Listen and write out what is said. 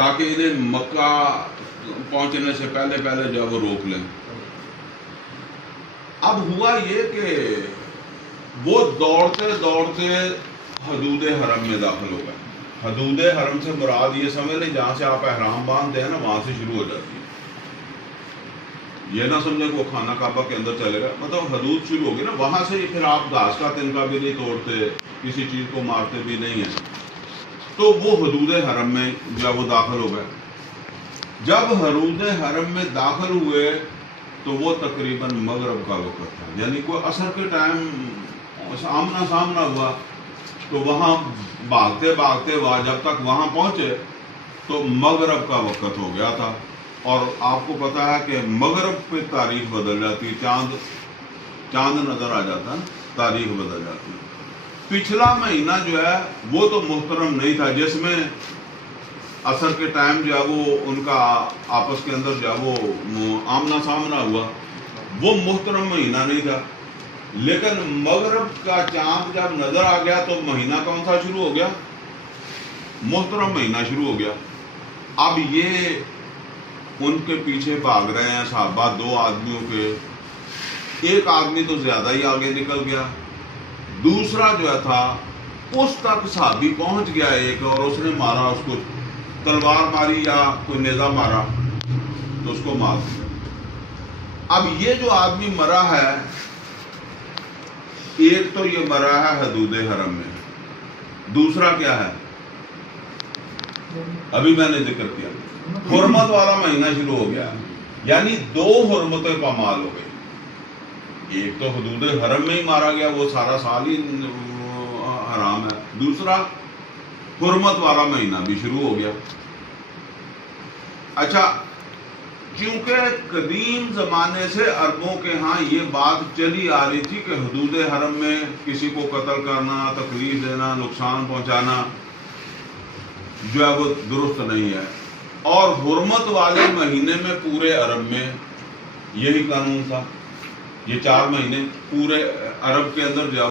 تاکہ انہیں مکہ پہنچنے سے پہلے پہلے جو ہے وہ روک لیں۔ اب ہوا یہ کہ وہ دوڑتے دوڑتے حدود حرم میں داخل ہو گئے۔ حدود حرم سے مراد یہ سمجھ لیں جہاں سے آپ احرام باندھتے ہیں نا، وہاں سے شروع ہو جاتی ہے۔ یہ نہ سمجھے کہ وہ خانہ کعبہ کے اندر چلے گا، مطلب حدود شروع ہوگی نا، وہاں سے پھر آپ گھاس کا تنکا بھی نہیں توڑتے، کسی چیز کو مارتے بھی نہیں ہیں۔ تو وہ حدود حرم میں جب وہ داخل ہو گئے، جب حدود حرم میں داخل ہوئے تو وہ تقریباً مغرب کا وقت تھا، یعنی کوئی عصر کے ٹائم آمنا سامنا ہوا تو وہاں بھاگتے بھاگتے جب تک وہاں پہنچے تو مغرب کا وقت ہو گیا تھا۔ اور آپ کو پتا ہے کہ مغرب پہ تاریخ بدل جاتی، چاند نظر آ جاتا ہے، تاریخ بدل جاتی۔ پچھلا مہینہ جو ہے وہ تو محترم نہیں تھا، جس میں عصر کے ٹائم جو ہے وہ ان کا آپس کے اندر جو ہے وہ آمنا سامنا ہوا، وہ محترم مہینہ نہیں تھا۔ لیکن مغرب کا چاند جب نظر آ گیا تو مہینہ کون سا شروع ہو گیا؟ محترم مہینہ شروع ہو گیا۔ اب یہ ان کے پیچھے بھاگ رہے ہیں صحابہ، دو آدمیوں کے، ایک آدمی تو زیادہ ہی آگے نکل گیا، دوسرا جو تھا اس تک صحابی پہنچ گیا ایک، اور اس نے مارا، اس کو تلوار ماری یا کوئی نیزہ مارا تو اس کو مار دیا۔ اب یہ جو آدمی مرا ہے، ایک تو یہ مرا ہے حدود حرم میں، دوسرا کیا ہے؟ ابھی میں نے ذکر کیا، حرمت والا مہینہ شروع ہو گیا، یعنی دو حرمتیں پامال ہو گئی۔ ایک تو حدود حرم میں ہی مارا گیا، وہ سارا سال ہی حرام ہے، دوسرا حرمت والا مہینہ بھی شروع ہو گیا۔ اچھا، کیونکہ قدیم زمانے سے عربوں کے ہاں یہ بات چلی آ رہی تھی کہ حدود حرم میں کسی کو قتل کرنا، تکلیف دینا، نقصان پہنچانا جو ہے وہ درست نہیں ہے، اور حرمت والے مہینے میں پورے عرب میں یہی قانون تھا۔ یہ 4 مہینے پورے عرب کے اندر جو